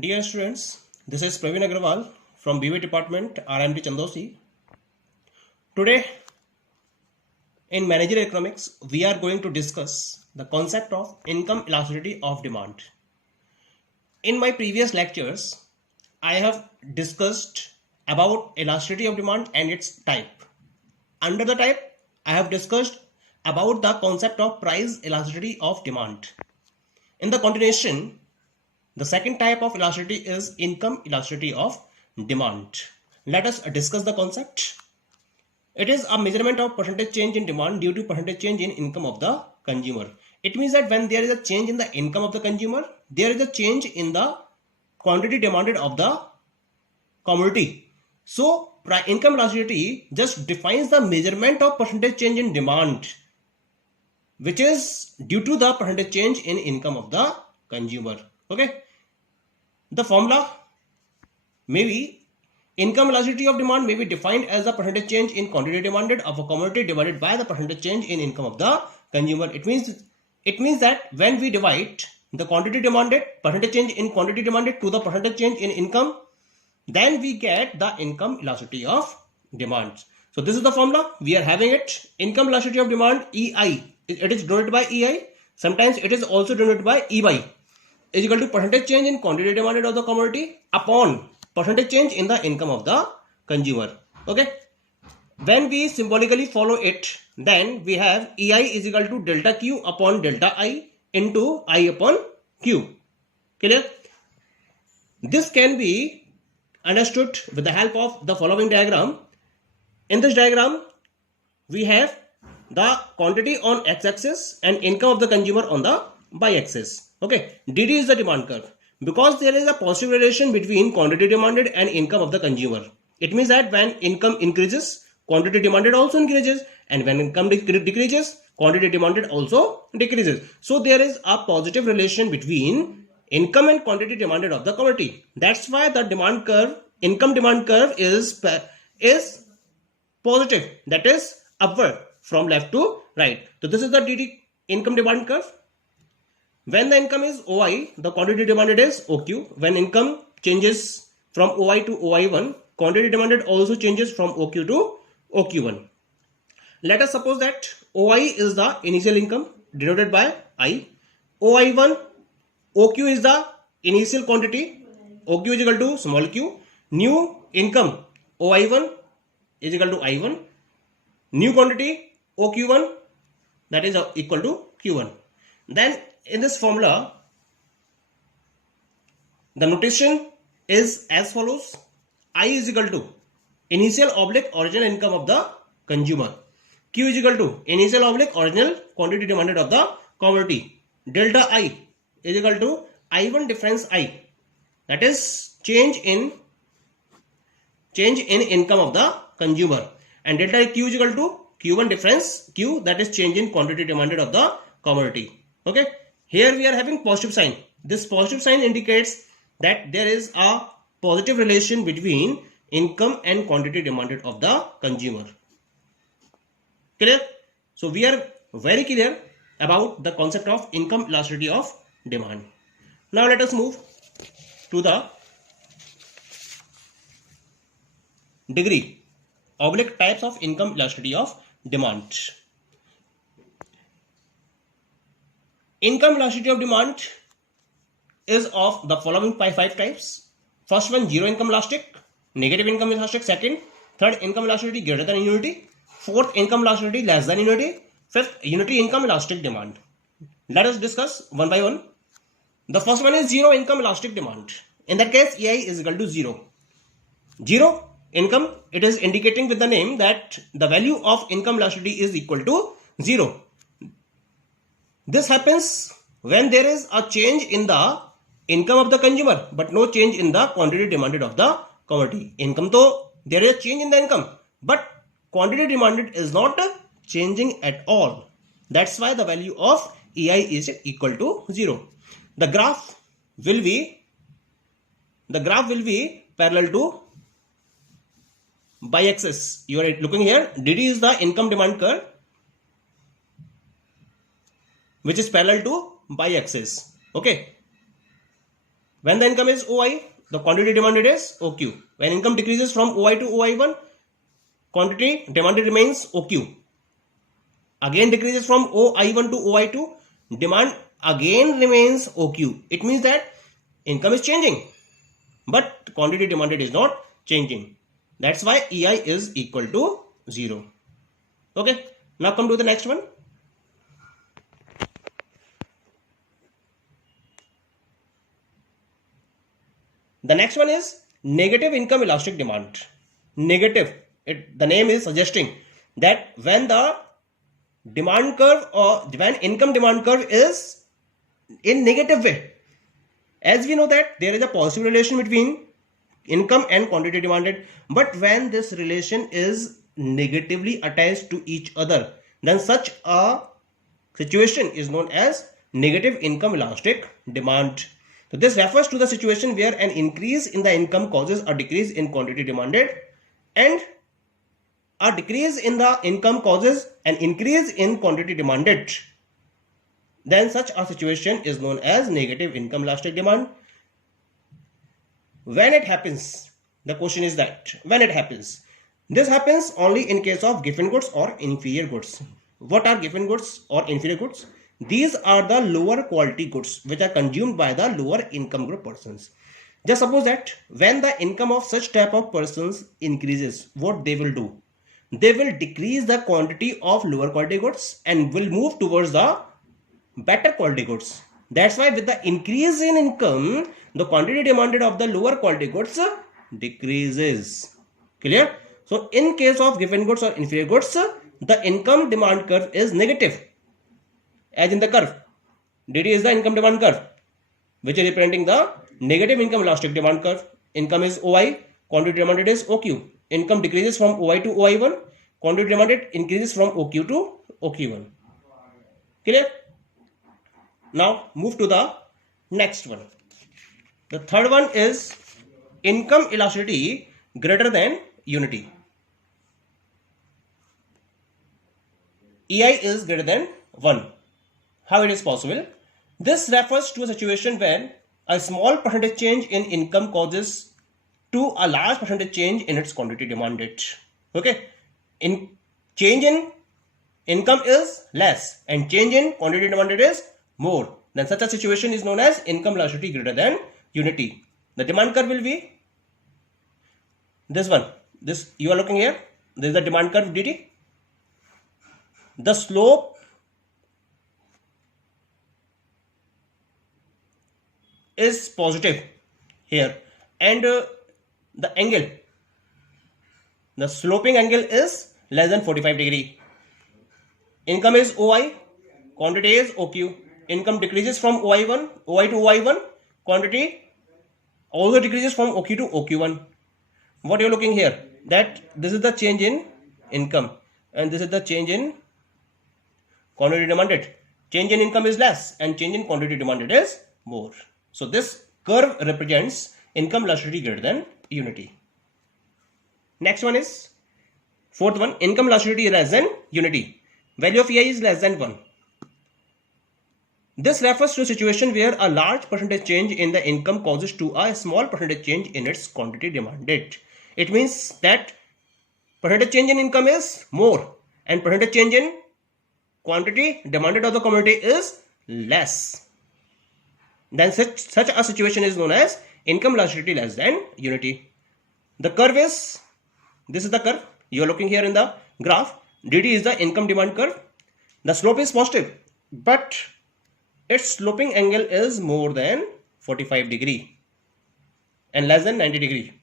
Dear students, this is Praveen Agrawal from BV Department, RMT Chandosi. Today, in Managerial Economics, we are going to discuss the concept of income elasticity of demand. In my previous lectures, I have discussed about elasticity of demand and its type. Under the type, I have discussed about the concept of price elasticity of demand. In the continuation, the second type of elasticity is income elasticity of demand. Let us discuss the concept. It is a measurement of percentage change in demand due to percentage change in income of the consumer. It means that when there is a change in the income of the consumer, there is a change in the quantity demanded of the commodity. So, income elasticity just defines the measurement of percentage change in demand, which is due to the percentage change in income of the consumer. Okay. The formula may be income elasticity of demand may be defined as the percentage change in quantity demanded of a commodity divided by the percentage change in income of the consumer. It means that when we divide the quantity demanded, percentage change in quantity demanded to the percentage change in income, then we get the income elasticity of demand. So this is the formula. We are having it. Income elasticity of demand, EI. It is denoted by EI. Sometimes it is also denoted by EY. Is equal to percentage change in quantity demanded of the commodity upon percentage change in the income of the consumer. Okay. When we symbolically follow it, then we have EI is equal to delta Q upon delta I into I upon Q. Clear? This can be understood with the help of the following diagram. In this diagram, we have the quantity on x-axis and income of the consumer on the y-axis. Okay, DD is the demand curve. Because there is a positive relation between quantity demanded and income of the consumer. It means that when income increases, quantity demanded also increases, and when income decreases, quantity demanded also decreases. So there is a positive relation between income and quantity demanded of the commodity. That's why the demand curve, income demand curve is positive, that is upward from left to right. So this is the DD income demand curve. When the income is OI, the quantity demanded is OQ. When income changes from OI to OI1, quantity demanded also changes from OQ to OQ1. Let us suppose that OI is the initial income denoted by I. OI1, OQ is the initial quantity. OQ is equal to small q. New income OI1 is equal to I1. New quantity OQ1, that is equal to Q1. Then in this formula, the notation is as follows. I is equal to initial oblique original income of the consumer. Q is equal to initial oblique original quantity demanded of the commodity. Delta I is equal to I1 difference I. That is change in income of the consumer. And delta Q is equal to Q1 difference Q, that is change in quantity demanded of the commodity. Okay. Here we are having positive sign. This positive sign indicates that there is a positive relation between income and quantity demanded of the consumer. Clear? So we are very clear about the concept of income elasticity of demand. Now let us move to the degree oblique types of income elasticity of demand. Income elasticity of demand is of the following five types. First one, zero income elastic, negative income elastic. Second, third, income elasticity greater than unity. Fourth, income elasticity less than unity. Fifth, unity income elastic demand. Let us discuss one by one. The first one is zero income elastic demand. In that case, EI is equal to 0. Zero income, it is indicating with the name that the value of income elasticity is equal to 0. This happens when there is a change in the income of the consumer but no change in the quantity demanded of the commodity. Income though there is a change in the income, but quantity demanded is not changing at all. That's why the value of EI is equal to 0. The graph will be parallel to y-axis. You are looking here. DD is the income demand curve, which is parallel to y-axis. Okay. When the income is OI, the quantity demanded is OQ. When income decreases from OI to OI1, quantity demanded remains OQ. Again decreases from OI1 to OI2, demand again remains OQ. It means that income is changing, but quantity demanded is not changing. That's why EI is equal to 0. Okay, now come to the next one. The next one is negative income elastic demand. Negative, the name is suggesting that when the demand curve or when income demand curve is in negative way. As we know that there is a positive relation between income and quantity demanded, but when this relation is negatively attached to each other, then such a situation is known as negative income elastic demand. So this refers to the situation where an increase in the income causes a decrease in quantity demanded, and a decrease in the income causes an increase in quantity demanded. Then such a situation is known as negative income elastic demand. When it happens, the question is that when it happens, this happens only in case of given goods or inferior goods. What are given goods or inferior goods? These are the lower quality goods which are consumed by the lower income group persons. Just suppose that when the income of such type of persons increases, what they will do? They will decrease the quantity of lower quality goods and will move towards the better quality goods. That's why with the increase in income, the quantity demanded of the lower quality goods decreases. Clear? So in case of given goods or inferior goods, the income demand curve is negative. As in the curve, dt is the income demand curve, which is representing the negative income elastic demand curve. Income is OI, quantity demanded is OQ. Income decreases from OI to OI1, quantity demanded increases from OQ to OQ1. Clear? Now move to the next one. The third one is income elasticity greater than unity. EI is greater than 1. How it is possible? This refers to a situation when a small percentage change in income causes to a large percentage change in its quantity demanded. Okay, in change in income is less and change in quantity demanded is more. Then such a situation is known as income elasticity greater than unity. The demand curve will be this one. This you are looking here. This is the demand curve dt. The slope is positive here, and the angle, the sloping angle is less than 45 degree. Income is OI, quantity is OQ. Income decreases from OI to OI1, quantity also decreases from OQ to OQ1. What you are looking here, that this is the change in income and this is the change in quantity demanded. Change in income is less and change in quantity demanded is more. So this curve represents income elasticity greater than unity. Next one is fourth one, income elasticity less than unity. Value of EI is less than 1. This refers to a situation where a large percentage change in the income causes to a small percentage change in its quantity demanded. It means that percentage change in income is more and percentage change in quantity demanded of the commodity is less. Then such a situation is known as income elasticity less than unity. The curve is, this is the curve you are looking here in the graph. dt is the income demand curve. The slope is positive, but its sloping angle is more than 45 degree and less than 90 degree.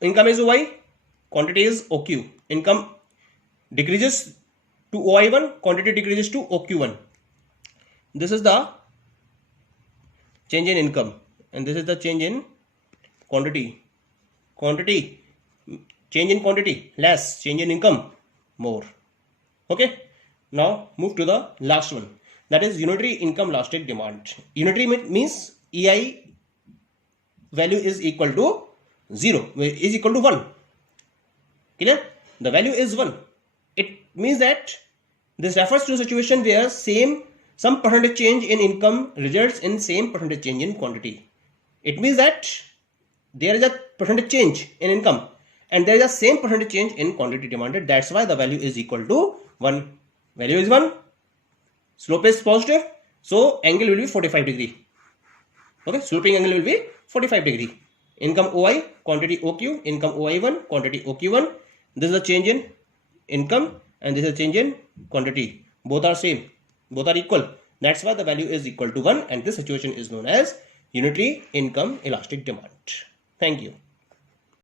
Income is OI, quantity is OQ. Income decreases to OI1, quantity decreases to OQ1. This is the change in income and this is the change in quantity. Quantity, change in quantity less, change in income more. Okay, now move to the last one, that is unitary income elastic demand. Unitary means EI value is equal to 0, is equal to 1. Clear? The value is 1. It means that this refers to a situation where same some percentage change in income results in same percentage change in quantity. It means that there is a percentage change in income and there is a same percentage change in quantity demanded. That's why the value is equal to 1. Value is 1. Slope is positive. So angle will be 45 degree. Okay, sloping angle will be 45 degree. Income OI, quantity OQ, income OI1, quantity OQ1. This is a change in income and this is a change in quantity. Both are same. Both are equal. That's why the value is equal to 1 and this situation is known as unitary income elastic demand. Thank you.